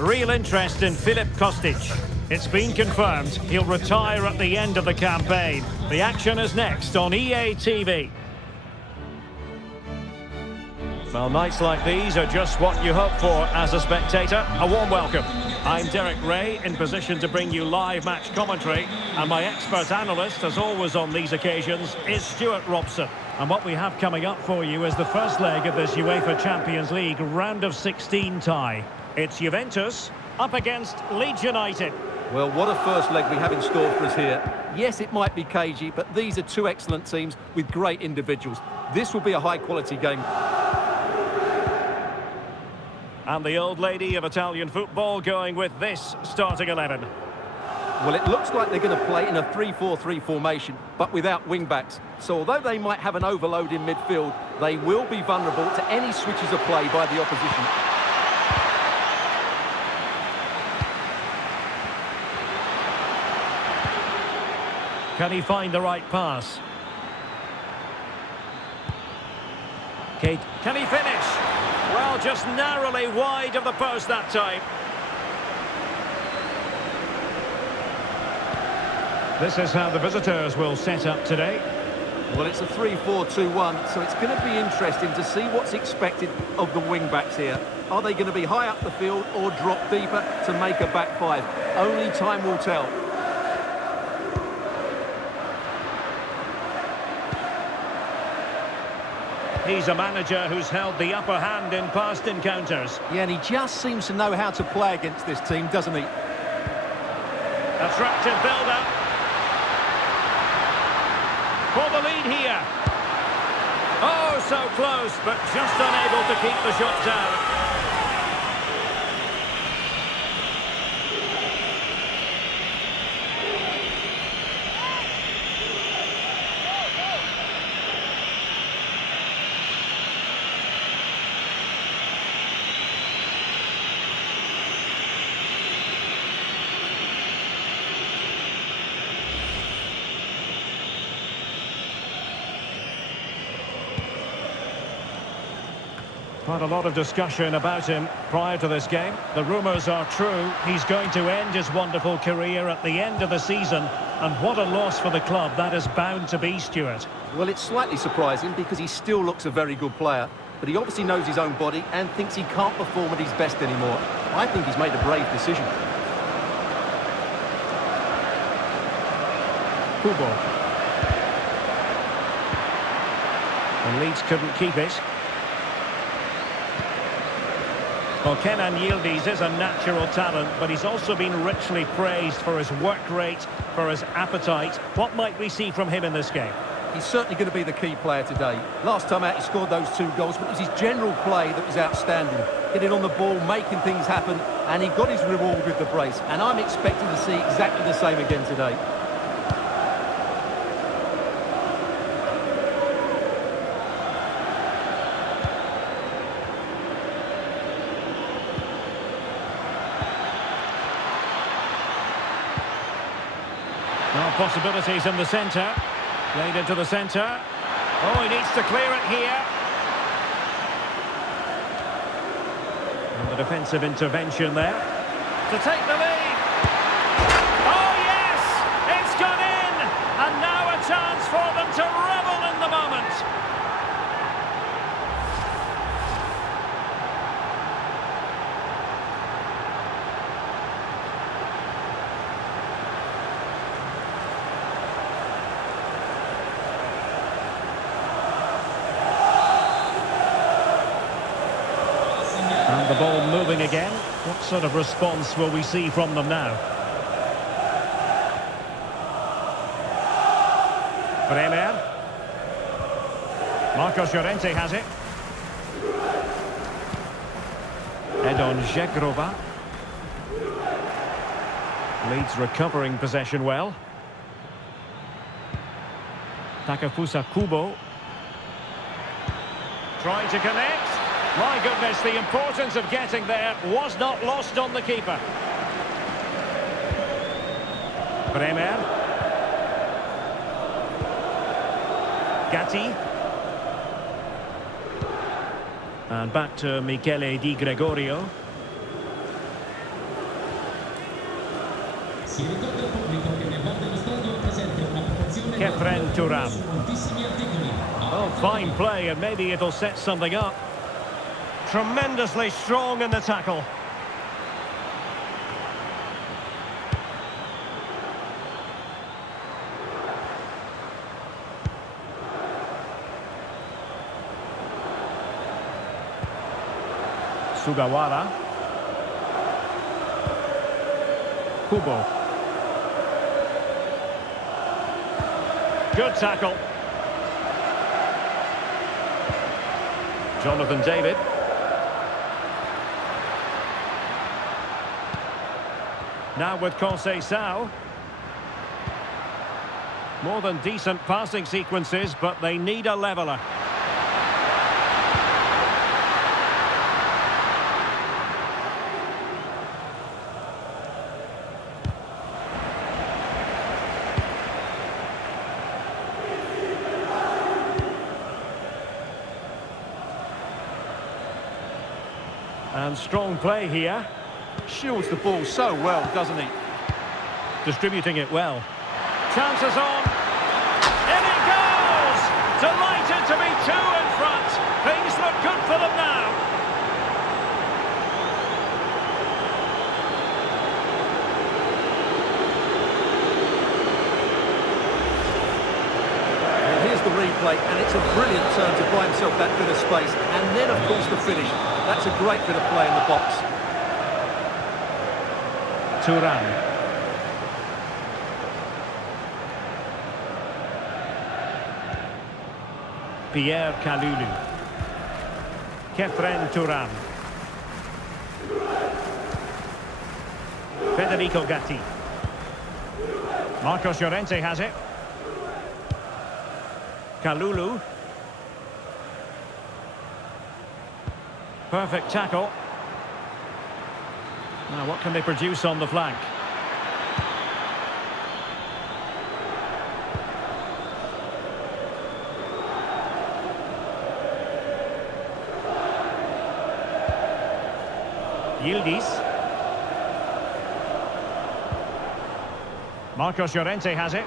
Real interest in Filip Kostic. It's been confirmed he'll retire at the end of the campaign. The action is next on EA TV. Well, nights like these are just what you hope for as a spectator. A warm welcome. I'm Derek Ray, in position to bring you live match commentary. And my expert analyst, as always on these occasions, is Stuart Robson. And what we have coming up for you is the first leg of this UEFA Champions League round of 16 tie. It's Juventus up against Leeds United. Well, what a first leg we have in store for us here. Yes, it might be cagey, but these are two excellent teams with great individuals. This will be a high-quality game. And the old lady of Italian football going with this starting 11. Well, it looks like they're going to play in a 3-4-3 formation, but without wing-backs. So although they might have an overload in midfield, they will be vulnerable to any switches of play by the opposition. Can he find the right pass? Kate, can he finish? Well, just narrowly wide of the post that time. This is how the visitors will set up today. Well, it's a 3-4-2-1, so it's going to be interesting to see what's expected of the wing-backs here. Are they going to be high up the field or drop deeper to make a back five? Only time will tell. He's a manager who's held the upper hand in past encounters. Yeah, and he just seems to know how to play against this team, doesn't he? Attractive build-up. For the lead here. Oh, so close, but just unable to keep the shot down. Quite a lot of discussion about him prior to this game. The rumours are true. He's going to end his wonderful career at the end of the season. And what a loss for the club that is bound to be, Stuart. Well, it's slightly surprising because he still looks a very good player. But he obviously knows his own body and thinks he can't perform at his best anymore. I think he's made a brave decision. Kubo. And Leeds couldn't keep it. Well, Kenan Yildiz is a natural talent, but he's also been richly praised for his work rate, for his appetite. What might we see from him in this game? He's certainly going to be the key player today. Last time out, he scored those 2 goals, but it was his general play that was outstanding. Getting on the ball, making things happen, and he got his reward with the brace. And I'm expecting to see exactly the same again today. Possibilities in the centre. Played into the centre. Oh, he needs to clear it here. And the defensive intervention there to take the lead. Oh, yes! It's gone in! And now a chance for them to revel in the moment. The ball moving again. What sort of response will we see from them now? Bremer. Marcos Llorente has it. Edon Žegrova. Leeds recovering possession well. Takefusa Kubo. Trying to connect. My goodness, the importance of getting there was not lost on the keeper. Bremer. Gatti. And back to Michele Di Gregorio. Si ricorda al pubblico che nel bar dello stadio è presente una protezione Kefren Turan. su moltissimi articoli. Oh, fine play, and maybe it'll set something up. Tremendously strong in the tackle. Sugawara. Kubo. Good tackle. Jonathan David. Now with Conceição. More than decent passing sequences, but they need a leveller. And strong play here. Shields the ball so well, doesn't he? Distributing it well. Chances on. In it goes! Delighted to be two in front. Things look good for them now. And here's the replay, and it's a brilliant turn to buy himself that bit of space. And then, of course, the finish. That's a great bit of play in the box. Turan. Pierre Kalulu. Kefren Turan. Federico Gatti. Marcos Llorente has it. Kalulu. Perfect tackle. Now what can they produce on the flank? Yildiz. Marcos Llorente has it.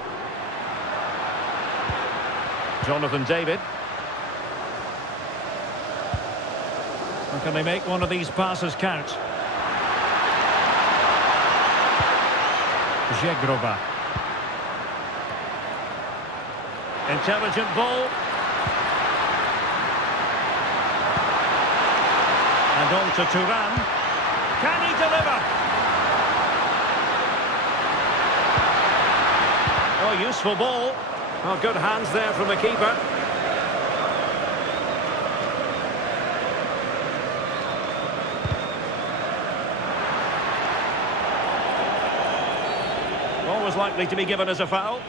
Jonathan David. And can they make one of these passes count? Zegrova. Intelligent ball. And on to Turan. Can he deliver? Oh, useful ball. Oh, good hands there from the keeper. Always likely to be given as a foul.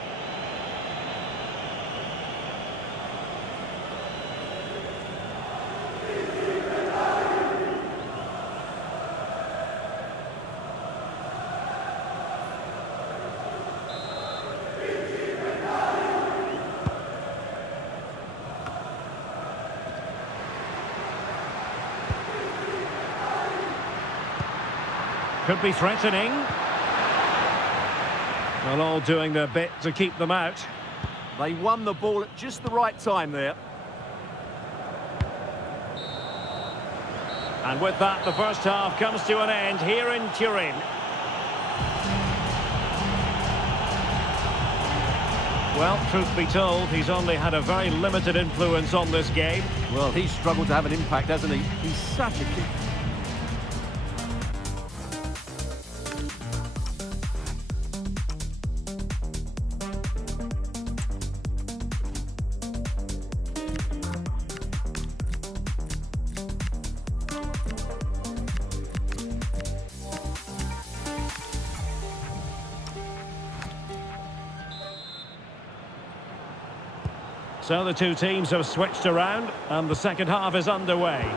Could be threatening. Well, all doing their bit to keep them out. They won the ball at just the right time there. And with that, the first half comes to an end here in Turin. Well, truth be told, he's only had a very limited influence on this game. Well, he's struggled to have an impact, hasn't he? He's such a key. So the two teams have switched around and the second half is underway.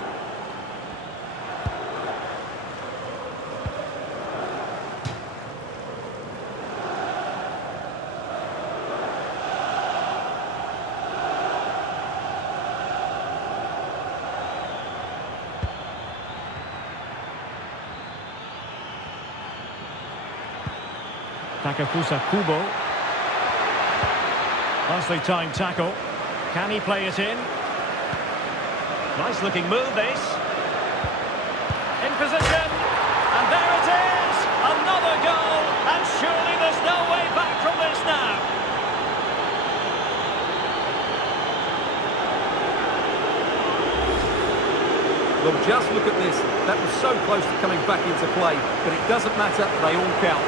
Takafusa Kubo. Nicely timed tackle. Can he play it in? Nice looking move this. In position. And there it is! Another goal! And surely there's no way back from this now. Well, just look at this. That was so close to coming back into play, but it doesn't matter. They all count.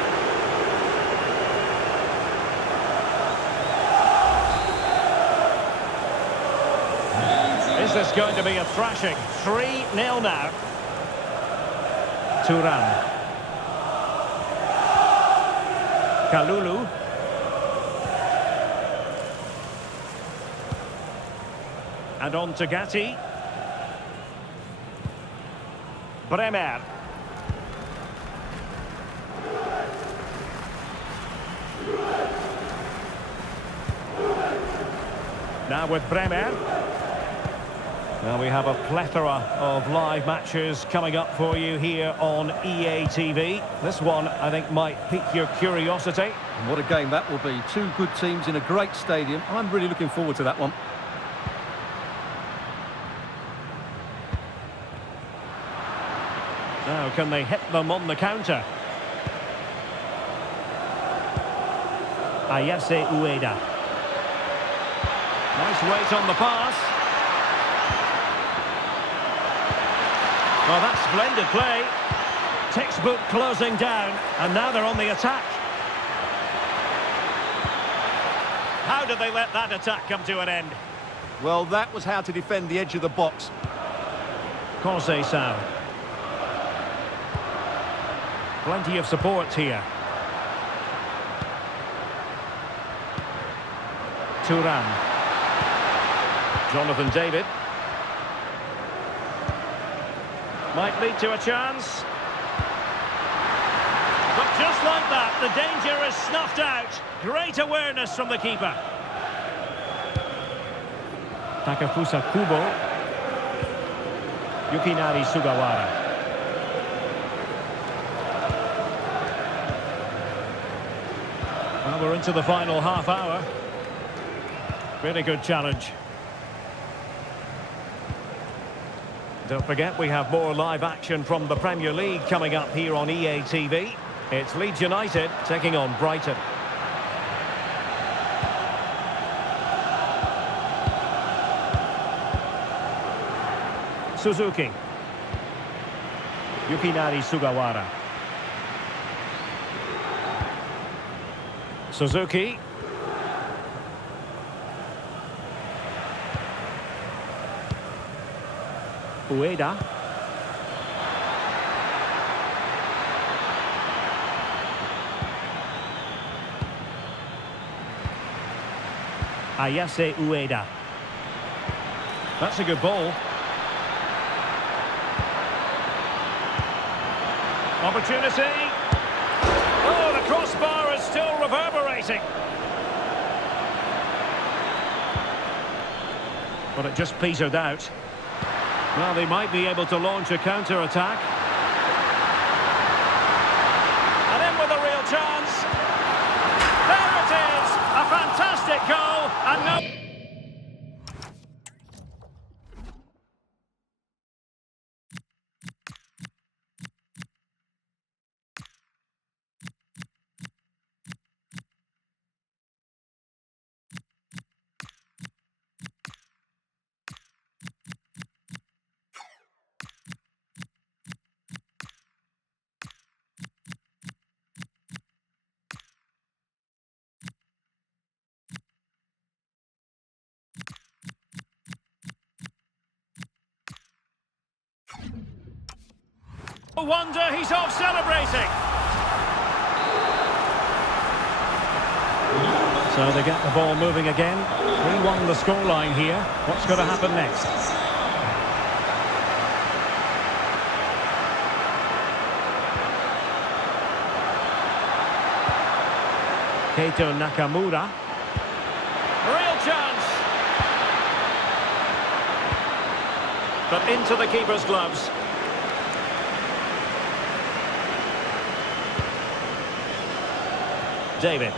Is this going to be a thrashing? 3-0 now. Thuram. Kalulu. And on to Gatti. Bremer. Now with Bremer. Now we have a plethora of live matches coming up for you here on EA TV. This one, I think, might pique your curiosity. And what a game that will be. Two good teams in a great stadium. I'm really looking forward to that one. Now, can they hit them on the counter? Ayase Ueda. Nice weight on the pass. Well, that's splendid play. Textbook closing down, and now they're on the attack. How did they let that attack come to an end? Well, that was how to defend the edge of the box. Conceição. Plenty of support here. Thuram. Jonathan David. Might lead to a chance. But just like that, the danger is snuffed out. Great awareness from the keeper. Takafusa Kubo. Yukinari Sugawara. Well, we're into the final half hour. Really good challenge. Don't forget, we have more live action from the Premier League coming up here on EA TV. It's Leeds United taking on Brighton. Suzuki. Yukinari Sugawara. Suzuki. Ueda. Ayase Ueda. That's a good ball. Opportunity. Oh, the crossbar is still reverberating. But it just petered out. Well, they might be able to launch a counter-attack. And in with a real chance. There it is! A fantastic goal, and no... No wonder he's off celebrating. So they get the ball moving again. 3-1 the scoreline here. What's going to happen next? Keito Nakamura. Real chance. But into the keeper's gloves. David.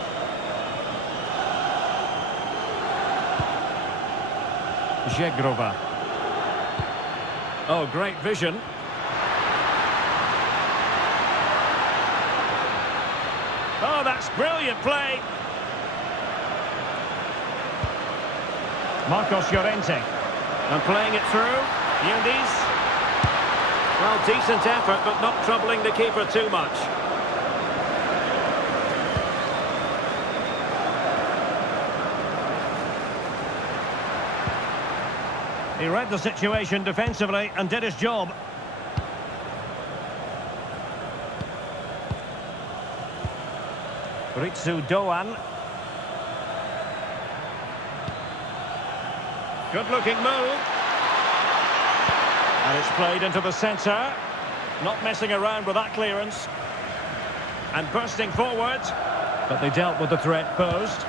Żegrova. Oh, great vision. Oh, that's brilliant play. Marcos Llorente. And playing it through. Yildiz. Well, decent effort, but not troubling the keeper too much. He read the situation defensively and did his job. Ritsu Doan. Good-looking move. And it's played into the centre. Not messing around with that clearance. And bursting forward. But they dealt with the threat posed.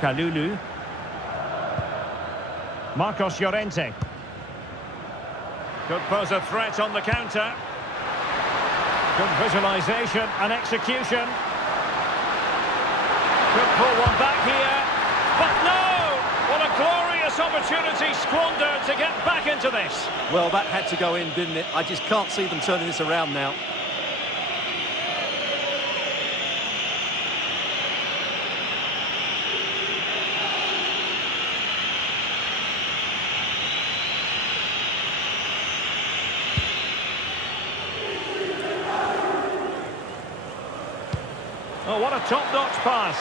Kalulu. Marcos Llorente. Could pose a threat on the counter. Good visualisation and execution. Could pull one back here. But no! What a glorious opportunity squandered to get back into this. Well, that had to go in, didn't it? I just can't see them turning this around now. Oh, what a top-notch pass.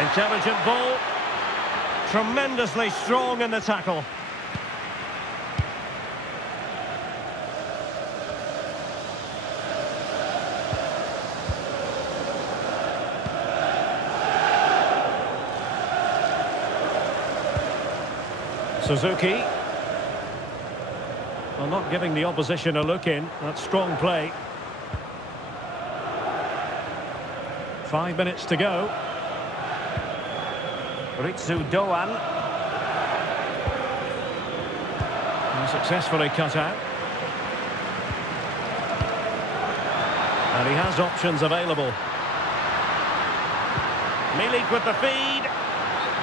Intelligent ball. Tremendously strong in the tackle. Suzuki. Well, not giving the opposition a look in. That's strong play. 5 minutes to go. Ritsu Doan. And successfully cut out. And he has options available. Milik with the feed.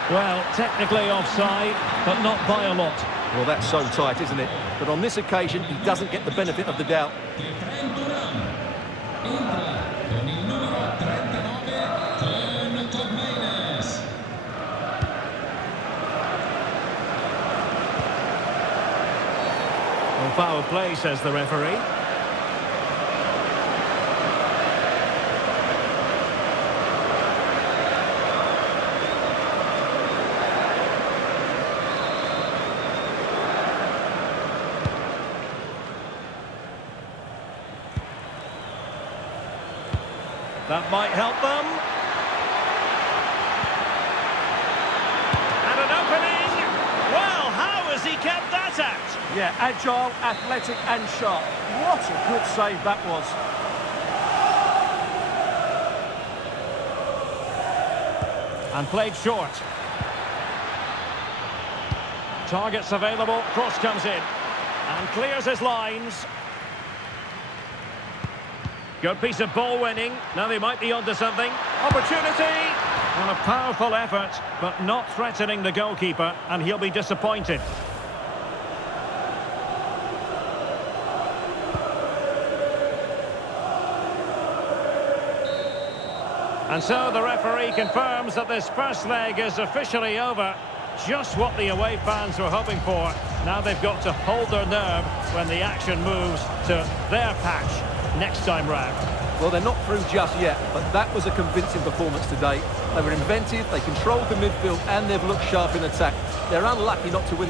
Well, technically offside, but not by a lot. Well, that's so tight, isn't it? But on this occasion, he doesn't get the benefit of the doubt. Well, foul play, says the referee. That might help them. And an opening. Well, how has he kept that out? Yeah, agile, athletic and sharp. What a good save that was. And played short. Targets available. Cross comes in. And clears his lines. Good piece of ball winning. Now they might be onto something. Opportunity! And a powerful effort, but not threatening the goalkeeper, and he'll be disappointed. And so the referee confirms that this first leg is officially over. Just what the away fans were hoping for. Now they've got to hold their nerve when the action moves to their patch next time round. Well, they're not through just yet, but that was a convincing performance today. They were inventive, they controlled the midfield, and they've looked sharp in attack. They're unlucky not to win